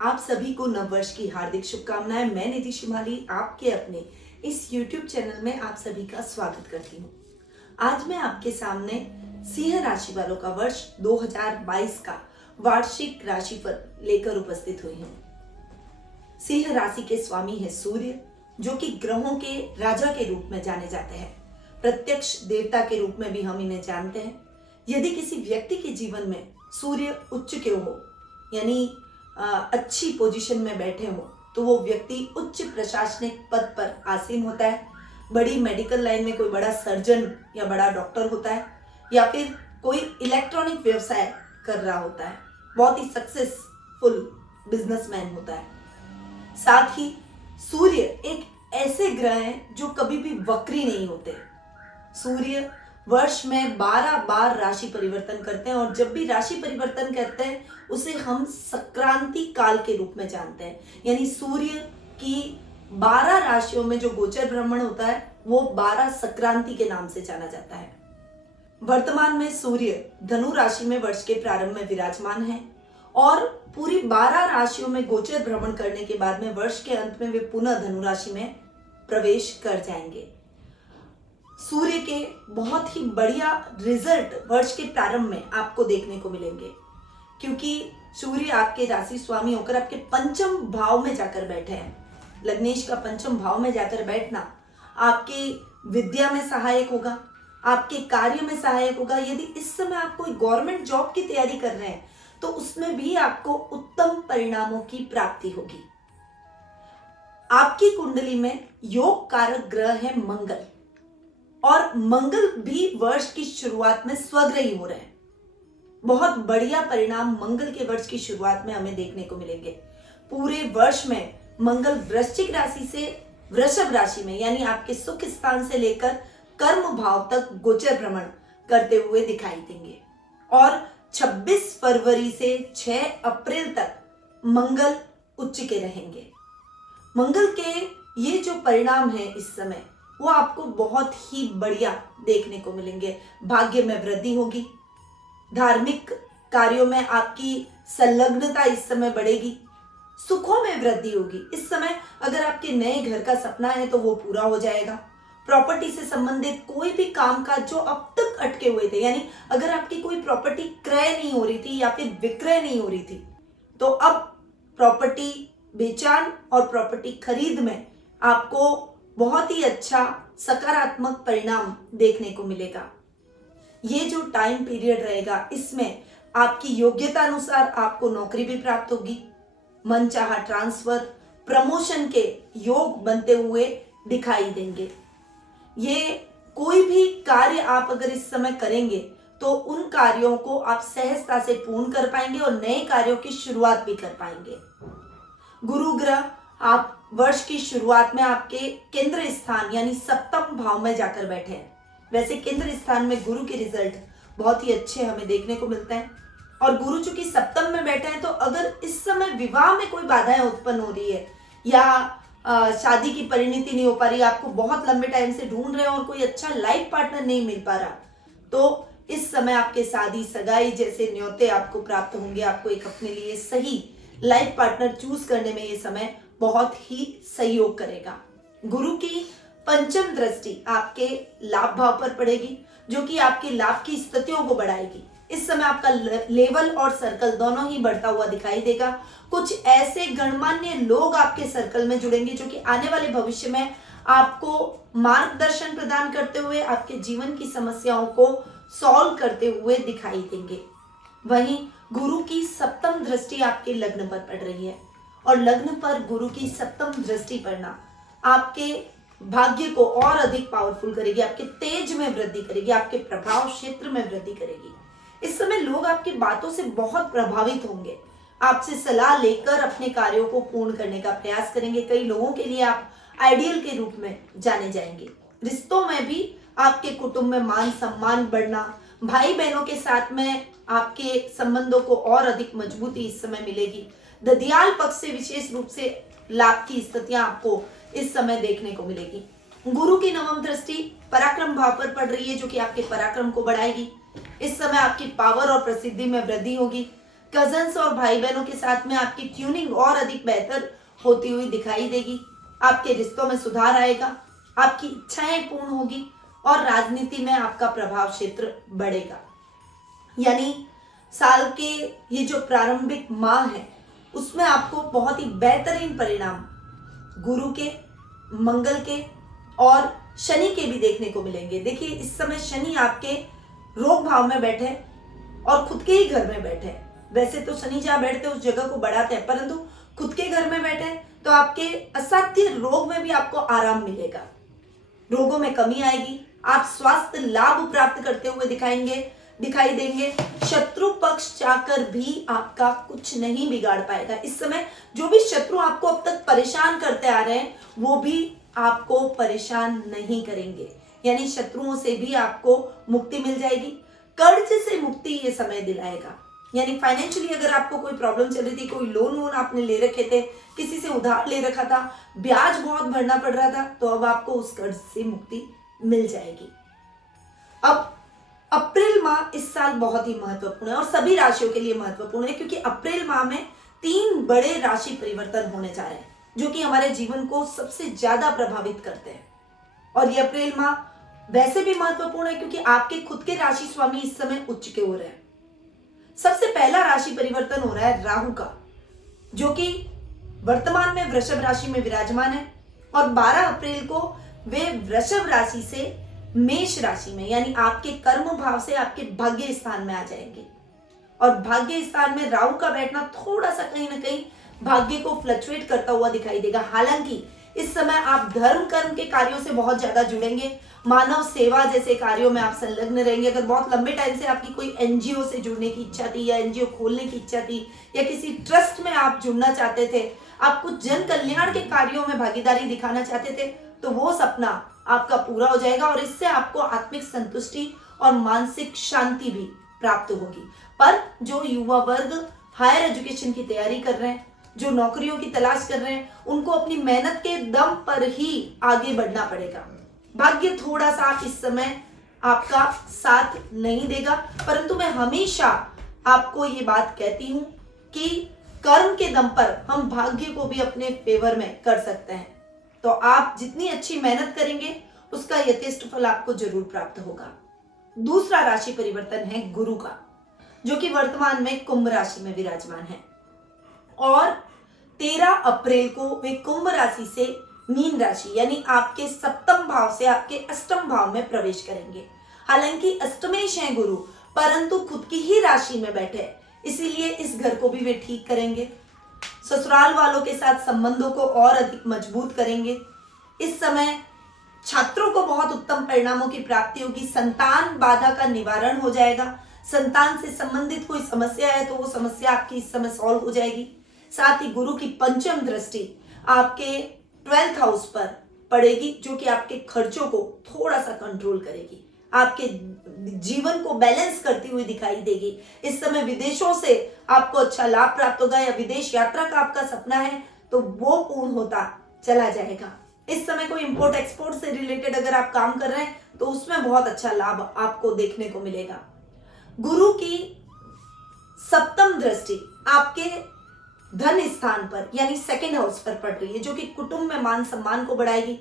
आप सभी को नववर्ष की हार्दिक शुभकामनाएं। मैं निधि शिमाली आपके अपने इस YouTube चैनल में आप सभी का स्वागत करती हूँ। आज मैं आपके सामने सिंह राशि वालों का वर्ष 2022 का वार्षिक राशिफल लेकर उपस्थित हुई हूँ। सिंह राशि के स्वामी है सूर्य, जो कि ग्रहों के राजा के रूप में जाने जाते हैं। प्रत्यक्ष देवता के रूप में भी हम इन्हें जानते हैं। यदि किसी व्यक्ति के जीवन में सूर्य उच्च के हो, यानी अच्छी पोजीशन में बैठे हो, तो वो व्यक्ति उच्च प्रशासनिक पद पर आसीन होता है। बड़ी मेडिकल लाइन में कोई बड़ा सर्जन या बड़ा डॉक्टर होता है, या फिर कोई इलेक्ट्रॉनिक व्यवसाय कर रहा होता है। बहुत ही सक्सेसफुल बिजनेसमैन होता है। साथ ही सूर्य एक ऐसे ग्रह हैं जो कभी भी वक्री नहीं होते। सूर्य वर्ष में 12 बार राशि परिवर्तन करते हैं, और जब भी राशि परिवर्तन करते हैं उसे हम संक्रांति काल के रूप में जानते हैं। यानी सूर्य की 12 राशियों में जो गोचर भ्रमण होता है वो 12 संक्रांति के नाम से जाना जाता है। वर्तमान में सूर्य धनु राशि में वर्ष के प्रारंभ में विराजमान है, और पूरी 12 राशियों में गोचर भ्रमण करने के बाद में वर्ष के अंत में वे पुनः धनु राशि में प्रवेश कर जाएंगे। सूर्य के बहुत ही बढ़िया रिजल्ट वर्ष के प्रारंभ में आपको देखने को मिलेंगे, क्योंकि सूर्य आपके राशि स्वामी होकर आपके पंचम भाव में जाकर बैठे हैं। लग्नेश का पंचम भाव में जाकर बैठना आपकी विद्या में सहायक होगा, आपके कार्य में सहायक होगा। यदि इस समय आप कोई गवर्नमेंट जॉब की तैयारी कर रहे हैं तो उसमें भी आपको उत्तम परिणामों की प्राप्ति होगी। आपकी कुंडली में योग कारक ग्रह है मंगल, और मंगल भी वर्ष की शुरुआत में स्वग्रही हो रहे हैं। बहुत बढ़िया परिणाम मंगल के वर्ष की शुरुआत में हमें देखने को मिलेंगे। पूरे वर्ष में मंगल वृश्चिक राशि से वृषभ राशि में, यानी आपके सुख स्थान से लेकर कर्म भाव तक गोचर भ्रमण करते हुए दिखाई देंगे, और 26 फरवरी से 6 अप्रैल तक मंगल उच्च के रहेंगे। मंगल के ये जो परिणाम है इस समय वो आपको बहुत ही बढ़िया देखने को मिलेंगे। भाग्य में वृद्धि होगी, धार्मिक कार्यों में आपकी संलग्नता इस समय बढ़ेगी, सुखों में वृद्धि होगी। इस समय अगर आपके नए घर का सपना है तो वो पूरा हो जाएगा। प्रॉपर्टी से संबंधित कोई भी कामकाज जो अब तक अटके हुए थे, यानी अगर आपकी कोई प्रॉपर्टी क्रय नहीं हो रही थी या फिर विक्रय नहीं हो रही थी, तो अब प्रॉपर्टी बेचान और प्रॉपर्टी खरीद में आपको बहुत ही अच्छा सकारात्मक परिणाम देखने को मिलेगा। ये जो टाइम पीरियड रहेगा इसमें आपकी योग्यता अनुसार आपको नौकरी भी प्राप्त होगी। मनचाहा ट्रांसफर, प्रमोशन के योग बनते हुए दिखाई देंगे। ये कोई भी कार्य आप अगर इस समय करेंगे तो उन कार्यों को आप सहजता से पूर्ण कर पाएंगे और नए कार्यों की शुरुआत भी कर पाएंगे। गुरु ग्रह आप वर्ष की शुरुआत में आपके केंद्र स्थान यानी सप्तम भाव में जाकर बैठे हैं। वैसे केंद्र स्थान में गुरु के रिजल्ट बहुत ही अच्छे हमें देखने को मिलते हैं, और गुरु चूंकि सप्तम में बैठे हैं तो अगर इस समय विवाह में कोई बाधाएं उत्पन्न हो रही है या शादी की परिणति नहीं हो पा रही, आपको बहुत लंबे टाइम से ढूंढ रहे हैं और कोई अच्छा लाइफ पार्टनर नहीं मिल पा रहा, तो इस समय आपके शादी सगाई जैसे न्योते आपको प्राप्त होंगे। आपको एक अपने लिए सही लाइफ पार्टनर चूज करने में ये समय बहुत ही सहयोग करेगा। गुरु की पंचम दृष्टि आपके लाभ भाव पर पड़ेगी, जो कि आपके लाभ की स्थितियों को बढ़ाएगी। इस समय आपका लेवल और सर्कल दोनों ही बढ़ता हुआ दिखाई देगा। कुछ ऐसे गणमान्य लोग आपके सर्कल में जुड़ेंगे जो कि आने वाले भविष्य में आपको मार्गदर्शन प्रदान करते हुए आपके जीवन की समस्याओं को सॉल्व करते हुए दिखाई देंगे। वहीं गुरु की सप्तम दृष्टि आपके लग्न पर पड़ रही है, और लग्न पर गुरु की सप्तम दृष्टि पड़ना आपके भाग्य को और अधिक पावरफुल करेगी, आपके तेज में वृद्धि करेगी, आपके प्रभाव क्षेत्र में वृद्धि करेगी। इस समय लोग आपकी बातों से बहुत प्रभावित होंगे, आपसे सलाह लेकर अपने कार्यों को पूर्ण करने का प्रयास करेंगे। कई लोगों के लिए आप आइडियल के रूप में जाने जाएंगे। रिश्तों में भी आपके कुटुंब में मान सम्मान बढ़ना, भाई बहनों के साथ में आपके संबंधों को और अधिक मजबूती इस समय मिलेगी। ददियाल पक्ष से विशेष रूप से लाभ की स्थितियां आपको इस समय देखने को मिलेगी। गुरु की नवम दृष्टि पराक्रम भाव पर पड़ रही है, जो कि आपके पराक्रम को बढ़ाएगी। इस समय आपकी पावर और प्रसिद्धि में वृद्धि होगी। कजन्स और भाई बहनों के साथ में आपकी ट्यूनिंग और अधिक बेहतर होती हुई दिखाई देगी। आपके रिश्तों में सुधार आएगा, आपकी इच्छाएं पूर्ण होगी और राजनीति में आपका प्रभाव क्षेत्र बढ़ेगा। यानी साल के ये जो प्रारंभिक माह है उसमें आपको बहुत ही बेहतरीन परिणाम गुरु के, मंगल के और शनि के भी देखने को मिलेंगे। देखिए, इस समय शनि आपके रोग भाव में बैठे और खुद के ही घर में बैठे। वैसे तो शनि जहाँ बैठते उस जगह को बढ़ाते हैं, परंतु खुद के घर में बैठे तो आपके असाध्य रोग में भी आपको आराम मिलेगा, रोगों में कमी आएगी, आप स्वास्थ्य लाभ प्राप्त करते हुए दिखाई देंगे। शत्रु पक्ष चाहकर भी आपका कुछ नहीं बिगाड़ पाएगा। इस समय जो भी शत्रु आपको अब तक परेशान करते आ रहे हैं वो भी आपको परेशान नहीं करेंगे, यानी शत्रुओं से भी आपको मुक्ति मिल जाएगी। कर्ज से मुक्ति ये समय दिलाएगा, यानी फाइनेंशियली अगर आपको कोई प्रॉब्लम चल रही थी, कोई लोन आपने ले रखे थे, किसी से उधार ले रखा था, ब्याज बहुत भरना पड़ रहा था, तो अब आपको उस कर्ज से मुक्ति मिल जाएगी। अब अप्रैल माह इस साल बहुत ही महत्वपूर्ण है और सभी राशियों के लिए महत्वपूर्ण है, क्योंकि अप्रैल माह में 3 बड़े राशि परिवर्तन होने जा रहे हैं जो कि हमारे जीवन को सबसे ज्यादा प्रभावित करते हैं। और ये अप्रैल माह वैसे भी महत्वपूर्ण है क्योंकि आपके खुद के राशि स्वामी इस समय उच्च के हो रहे हैं। सबसे पहला राशि परिवर्तन हो रहा है राहु का, जो कि वर्तमान में वृषभ राशि में विराजमान है और 12 अप्रैल को वे वृषभ राशि से मेष राशि में, यानी आपके कर्म भाव से आपके भाग्य स्थान में आ जाएंगे। और भाग्य स्थान में राहु का बैठना थोड़ा सा कहीं ना कहीं भाग्य को फ्लक्चुएट करता हुआ दिखाई देगा। हालांकि इस समय आप धर्म कर्म के कार्यों से बहुत ज्यादा जुड़ेंगे, मानव सेवा जैसे कार्यों में आप संलग्न रहेंगे। अगर बहुत लंबे टाइम से आपकी कोई एनजीओ से जुड़ने की इच्छा थी या एनजीओ खोलने की इच्छा थी या किसी ट्रस्ट में आप जुड़ना चाहते थे, आप कुछ जन कल्याण के कार्यों में भागीदारी दिखाना चाहते थे, तो वो सपना आपका पूरा हो जाएगा और इससे आपको आत्मिक संतुष्टि और मानसिक शांति भी प्राप्त होगी। पर जो युवा वर्ग हायर एजुकेशन की तैयारी कर रहे हैं, जो नौकरियों की तलाश कर रहे हैं, उनको अपनी मेहनत के दम पर ही आगे बढ़ना पड़ेगा। भाग्य थोड़ा सा इस समय आपका साथ नहीं देगा, परंतु मैं हमेशा आपको ये बात कहती हूं कि कर्म के दम पर हम भाग्य को भी अपने फेवर में कर सकते हैं। तो आप जितनी अच्छी मेहनत करेंगे उसका यथेष्ट फल आपको जरूर प्राप्त होगा। दूसरा राशि परिवर्तन है गुरु का, जो कि वर्तमान में कुंभ राशि में विराजमान है और 13 अप्रैल को वे कुंभ राशि से मीन राशि यानी आपके सप्तम भाव से आपके अष्टम भाव में प्रवेश करेंगे। हालांकि अष्टमेश है गुरु, परंतु खुद की ही राशि में बैठे, इसीलिए इस घर को भी वे ठीक करेंगे। ससुराल वालों के साथ संबंधों को और अधिक मजबूत करेंगे। इस समय छात्रों को बहुत उत्तम परिणामों की प्राप्ति होगी। संतान बाधा का निवारण हो जाएगा। संतान से संबंधित कोई समस्या है तो वो समस्या आपकी इस समय सॉल्व हो जाएगी। साथ ही गुरु की पंचम दृष्टि आपके 12th हाउस पर पड़ेगी, जो कि आपके खर्चों को थोड़ा सा कंट्रोल करेगी, आपके जीवन को बैलेंस करती हुई दिखाई देगी। इस समय विदेशों से आपको अच्छा लाभ प्राप्त होगा या विदेश यात्रा का आपका सपना है तो वो पूर्ण होता चला जाएगा। इस समय कोई इंपोर्ट एक्सपोर्ट से रिलेटेड अगर आप काम कर रहे हैं तो उसमें बहुत अच्छा लाभ आपको देखने को मिलेगा। गुरु की सप्तम दृष्टि आपके धन स्थान पर यानी 2nd हाउस पर पड़ रही है, जो कि कुटुंब में मान सम्मान को बढ़ाएगी।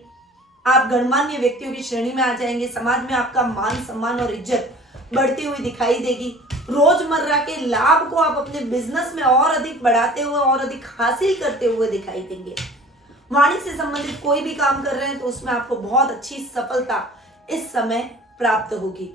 आप गणमान्य व्यक्तियों की श्रेणी में आ जाएंगे। समाज में आपका मान सम्मान और इज्जत बढ़ती हुई दिखाई देगी। रोजमर्रा के लाभ को आप अपने बिजनेस में और अधिक बढ़ाते हुए और अधिक हासिल करते हुए दिखाई देंगे। वाणिज्य से संबंधित कोई भी काम कर रहे हैं तो उसमें आपको बहुत अच्छी सफलता इस समय प्राप्त होगी।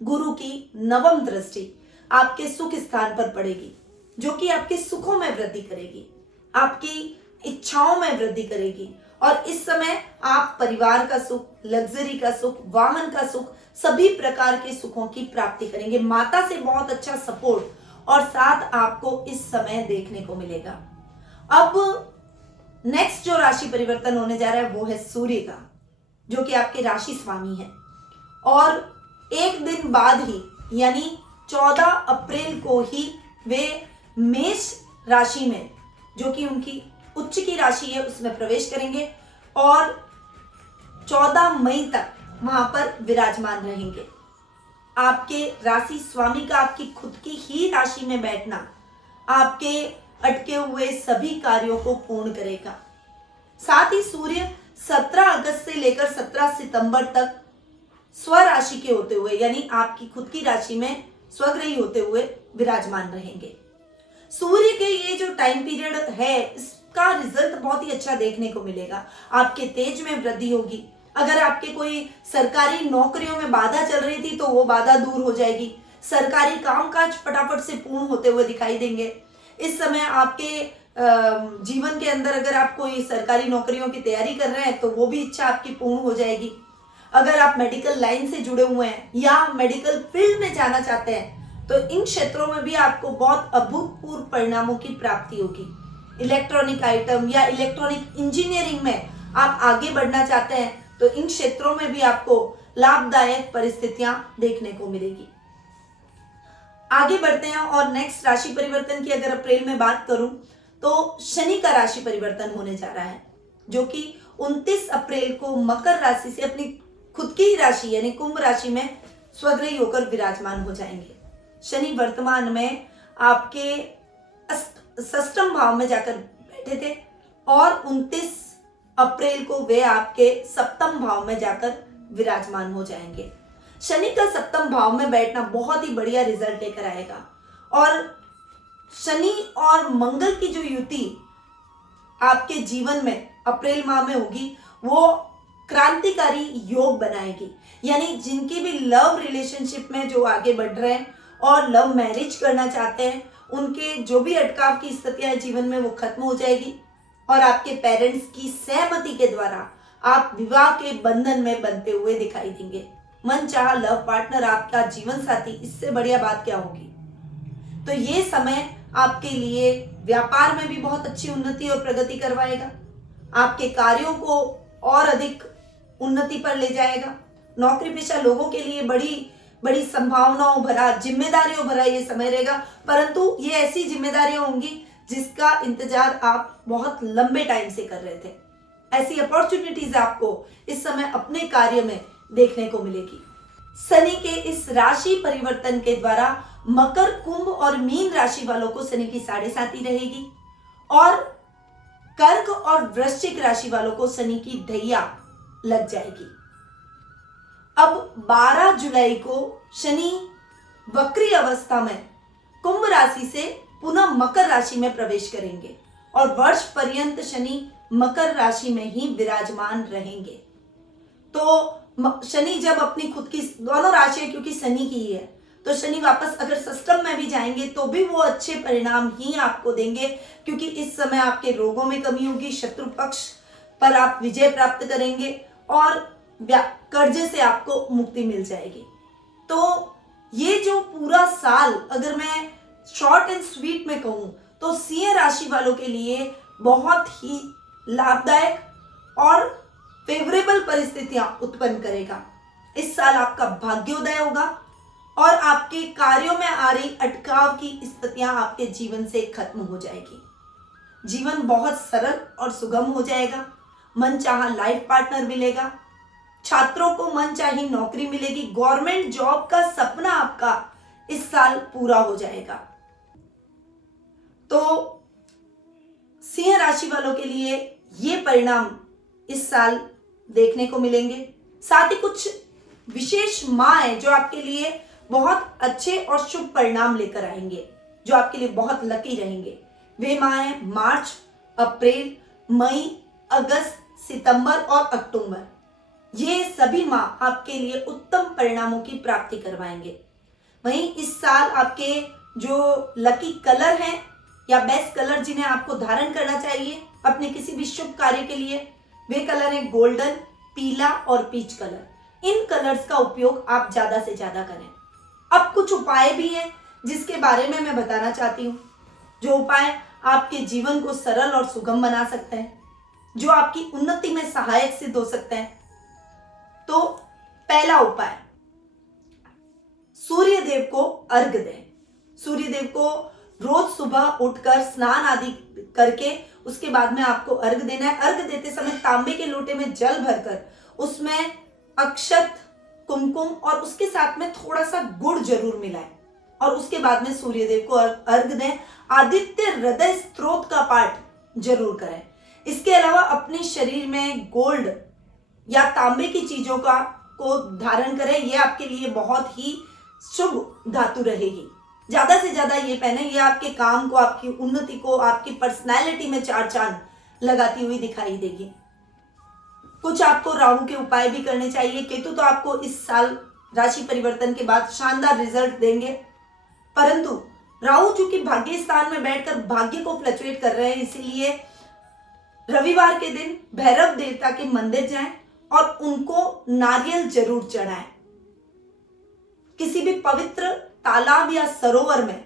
गुरु की 9वीं दृष्टि आपके सुख स्थान पर पड़ेगी, जो कि आपके सुखों में वृद्धि करेगी, आपकी इच्छाओं में वृद्धि करेगी। और इस समय आप परिवार का सुख, लग्जरी का सुख, वाहन का सुख, सभी प्रकार के सुखों की प्राप्ति करेंगे। माता से बहुत अच्छा सपोर्ट और साथ आपको इस समय देखने को मिलेगा। अब नेक्स्ट जो राशि परिवर्तन होने जा रहा है वो है सूर्य का, जो कि आपके राशि स्वामी है और एक दिन बाद ही यानी 14 अप्रैल को ही वे मेष राशि में, जो कि उनकी उच्च की राशि है, उसमें प्रवेश करेंगे और 14 मई तक वहां पर विराजमान रहेंगे। आपके राशि स्वामी का आपकी खुद की ही राशि में बैठना आपके अटके हुए सभी कार्यों को पूर्ण करेगा। साथ ही सूर्य 17 अगस्त से लेकर 17 सितंबर तक स्वराशि के होते हुए यानी आपकी खुद की राशि में स्वग्रही होते हुए विराजमान रहेंगे। सूर्य के ये जो टाइम पीरियड है इसका रिजल्ट बहुत ही अच्छा देखने को मिलेगा। आपके तेज में वृद्धि होगी। अगर आपके कोई सरकारी नौकरियों में बाधा चल रही थी तो वो बाधा दूर हो जाएगी। सरकारी कामकाज फटाफट से पूर्ण होते हुए दिखाई देंगे। इस समय आपके जीवन के अंदर अगर आप कोई सरकारी नौकरियों की तैयारी कर रहे हैं तो वो भी इच्छा आपकी पूर्ण हो जाएगी। अगर आप मेडिकल लाइन से जुड़े हुए हैं या मेडिकल फील्ड में जाना चाहते हैं तो इन क्षेत्रों में भी आपको बहुत अभूतपूर्व परिणामों की प्राप्ति होगी। इलेक्ट्रॉनिक आइटम या इलेक्ट्रॉनिक इंजीनियरिंग में आप आगे बढ़ना चाहते हैं तो इन क्षेत्रों में भी आपको लाभदायक परिस्थितियां देखने को मिलेगी। आगे बढ़ते हैं और नेक्स्ट राशि परिवर्तन की अगर अप्रैल में बात करूं तो शनि का राशि परिवर्तन होने जा रहा है जो कि 29 अप्रैल को मकर राशि से अपनी खुद की ही राशि यानी कुंभ राशि में स्वग्रही होकर विराजमान हो जाएंगे। शनि वर्तमान में आपके षष्ठम भाव में जाकर बैठे थे और 29 अप्रैल को वे आपके सप्तम भाव में जाकर विराजमान हो जाएंगे। शनि का सप्तम भाव में बैठना बहुत ही बढ़िया रिजल्ट लेकर आएगा और शनि और मंगल की जो युति आपके जीवन में अप्रैल माह में होगी वो क्रांतिकारी योग बनाएगी। यानी जिनकी भी लव रिलेशनशिप में जो आगे बढ़ रहे हैं और लव मैरिज करना चाहते हैं उनके जो भी अटकाव की स्थितियां जीवन में वो खत्म हो जाएगी और आपके पेरेंट्स की सहमति के द्वारा आप विवाह के बंधन में बनते हुए दिखाई देंगे। मनचाहा लव पार्टनर आपका जीवन साथी, इससे बढ़िया बात क्या होगी। तो ये समय आपके लिए व्यापार में भी बहुत अच्छी उन्नति और प्रगति करवाएगा। आपके कार्यों को और अधिक उन्नति पर ले जाएगा। नौकरी पेशा लोगों के लिए बड़ी बड़ी संभावनाओं भरा, जिम्मेदारियों भरा ये समय रहेगा, परंतु ये ऐसी जिम्मेदारियां होंगी जिसका इंतजार आप बहुत लंबे टाइम से कर रहे थे। ऐसी अपॉर्चुनिटीज आपको इस समय अपने कार्य में देखने को मिलेगी। शनि के इस राशि परिवर्तन के द्वारा मकर, कुंभ और मीन राशि वालों को शनि की 7.5 रहेगी और कर्क और वृश्चिक राशि वालों को शनि की ढैया लग जाएगी। अब 12 जुलाई को शनि वक्री अवस्था में कुंभ राशि से पुनः मकर राशि में प्रवेश करेंगे और वर्ष पर्यंत शनि मकर राशि में ही विराजमान रहेंगे। तो शनि जब अपनी खुद की दोनों राशियां क्योंकि शनि की ही है तो शनि वापस अगर सष्टम में भी जाएंगे तो भी वो अच्छे परिणाम ही आपको देंगे क्योंकि इस समय आपके रोगों में कमी होगी, शत्रु पक्ष पर आप विजय प्राप्त करेंगे और कर्जे से आपको मुक्ति मिल जाएगी। तो ये जो पूरा साल अगर मैं शॉर्ट एंड स्वीट में कहूं तो सिंह राशि वालों के लिए बहुत ही लाभदायक और फेवरेबल परिस्थितियां उत्पन्न करेगा। इस साल आपका भाग्योदय होगा और आपके कार्यों में आ रही अटकाव की स्थितियां आपके जीवन से खत्म हो जाएगी। जीवन बहुत सरल और सुगम हो जाएगा। मनचाहा लाइफ पार्टनर मिलेगा। छात्रों को मनचाही नौकरी मिलेगी। गवर्नमेंट जॉब का सपना आपका इस साल पूरा हो जाएगा। तो सिंह राशि वालों के लिए ये परिणाम इस साल देखने को मिलेंगे। साथ ही कुछ विशेष माह है जो आपके लिए बहुत अच्छे और शुभ परिणाम लेकर आएंगे, जो आपके लिए बहुत लकी रहेंगे। वे माह है मार्च, अप्रैल, मई, अगस्त, सितंबर और अक्टूबर। ये सभी माह आपके लिए उत्तम परिणामों की प्राप्ति करवाएंगे। वहीं इस साल आपके जो लकी कलर हैं या बेस्ट कलर जिन्हें आपको धारण करना चाहिए अपने किसी भी शुभ कार्य के लिए, वे कलर हैं गोल्डन, पीला और पीच कलर। इन कलर्स का उपयोग आप ज्यादा से ज्यादा करें। अब कुछ उपाय भी हैं जिसके बारे में मैं बताना चाहती हूँ, जो उपाय आपके जीवन को सरल और सुगम बना सकते हैं, जो आपकी उन्नति में सहायक सिद्ध हो सकते हैं। तो पहला उपाय, सूर्य देव को अर्घ दें। सूर्य देव को रोज सुबह उठकर स्नान आदि करके उसके बाद में आपको अर्घ देना है। अर्घ देते समय तांबे के लोटे में जल भरकर उसमें अक्षत कुमकुम और उसके साथ में थोड़ा सा गुड़ जरूर मिलाएं और उसके बाद में सूर्यदेव को अर्घ दें। आदित्य हृदय स्त्रोत का पाठ जरूर करें। इसके अलावा अपने शरीर में गोल्ड या तांबे की चीजों को धारण करें। यह आपके लिए बहुत ही शुभ धातु रहेगी। ज्यादा से ज्यादा ये पहने, ये आपके काम को, आपकी उन्नति को, आपकी पर्सनैलिटी में चार चांद लगाती हुई दिखाई देगी। कुछ आपको राहु के उपाय भी करने चाहिए। केतु तो आपको इस साल राशि परिवर्तन के बाद शानदार रिजल्ट देंगे, परंतु राहु चूंकि भाग्य स्थान में बैठकर भाग्य को फ्लक्चुएट कर रहे हैं, इसीलिए रविवार के दिन भैरव देवता के मंदिर जाएं और उनको नारियल जरूर चढ़ाएं। किसी भी पवित्र तालाब या सरोवर में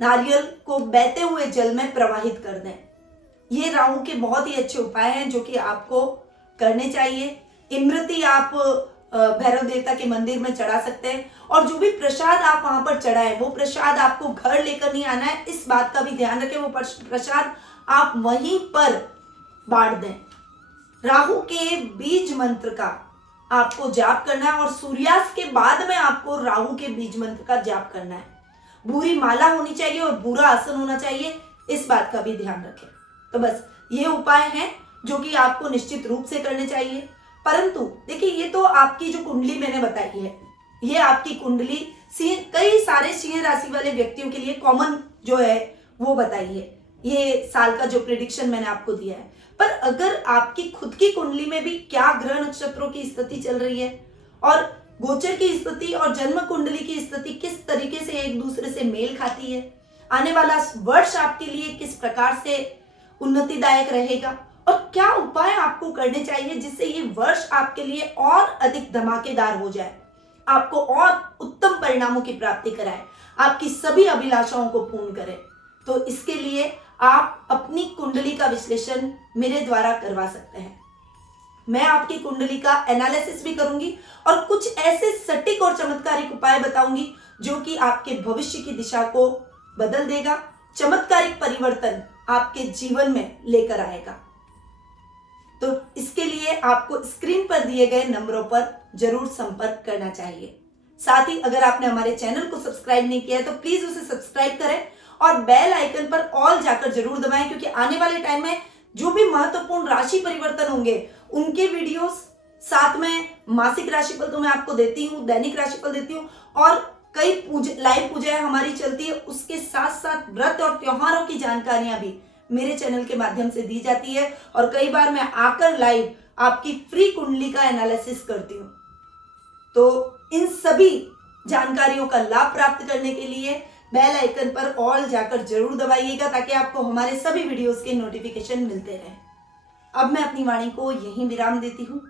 नारियल को बहते हुए जल में प्रवाहित कर दें। ये राहु के बहुत ही अच्छे उपाय हैं जो कि आपको करने चाहिए। इमरती आप भैरव देवता के मंदिर में चढ़ा सकते हैं और जो भी प्रसाद आप वहां पर चढ़ाएं वो प्रसाद आपको घर लेकर नहीं आना है। इस बात का भी ध्यान रखें, वो प्रसाद आप वहीं पर बांट दें। राहु के बीज मंत्र का आपको जाप करना है और सूर्यास्त के बाद में आपको राहु के बीज मंत्र का जाप करना है। भूरी माला होनी चाहिए और भूरा आसन होना चाहिए, इस बात का भी ध्यान रखें। तो बस ये उपाय हैं जो कि आपको निश्चित रूप से करने चाहिए। परंतु देखिए, ये तो आपकी जो कुंडली मैंने बताई है, ये आपकी कुंडली कई सारे सिंह राशि वाले व्यक्तियों के लिए कॉमन जो है वो बताई है, ये साल का जो प्रेडिक्शन मैंने आपको दिया है। पर अगर आपकी खुद की कुंडली में भी क्या ग्रह नक्षत्रों की स्थिति चल रही है और गोचर की स्थिति और जन्म कुंडली की स्थिति किस तरीके से एक दूसरे से मेल खाती है, आने वाला वर्ष आपके लिए किस प्रकार से उन्नतिदायक रहेगा और क्या उपाय आपको करने चाहिए जिससे ये वर्ष आपके लिए और अधिक धमाकेदार हो जाए, आपको और उत्तम परिणामों की प्राप्ति कराए, आपकी सभी अभिलाषाओं को पूर्ण करे, तो इसके लिए आप अपनी कुंडली का विश्लेषण मेरे द्वारा करवा सकते हैं। मैं आपकी कुंडली का एनालिसिस भी करूंगी और कुछ ऐसे सटीक और चमत्कारिक उपाय बताऊंगी जो कि आपके भविष्य की दिशा को बदल देगा, चमत्कारिक परिवर्तन आपके जीवन में लेकर आएगा। तो इसके लिए आपको स्क्रीन पर दिए गए नंबरों पर जरूर संपर्क करना चाहिए। साथ ही अगर आपने हमारे चैनल को सब्सक्राइब नहीं किया है तो प्लीज उसे सब्सक्राइब करें और बेल आइकन पर ऑल जाकर जरूर दबाएं, क्योंकि आने वाले टाइम में जो भी महत्वपूर्ण राशि परिवर्तन होंगे उनके वीडियोस, साथ में मासिक राशिफल तो मैं आपको देती हूँ, दैनिक राशिफल देती हूँ और कई लाइव पूजाएं हमारी चलती है, उसके साथ साथ व्रत और त्योहारों की जानकारियां भी मेरे चैनल के माध्यम से दी जाती है और कई बार मैं आकर लाइव आपकी फ्री कुंडली का एनालिसिस करती हूँ। तो इन सभी जानकारियों का लाभ प्राप्त करने के लिए बेल आइकन पर ऑल जाकर जरूर दबाइएगा ताकि आपको हमारे सभी वीडियोस के नोटिफिकेशन मिलते रहें। अब मैं अपनी वाणी को यहीं विराम देती हूँ।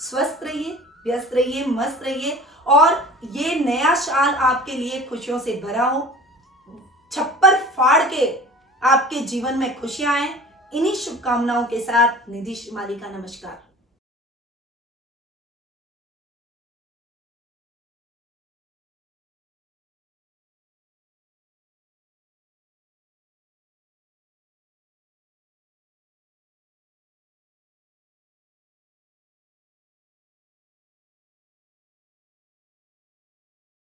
स्वस्थ रहिए, व्यस्त रहिए, मस्त रहिए और ये नया साल आपके लिए खुशियों से भरा हो, छप्पर फाड़ के आपके जीवन में खुशियां आए। इन्हीं शुभकामनाओं के साथ निधि शिमाली का नमस्कार।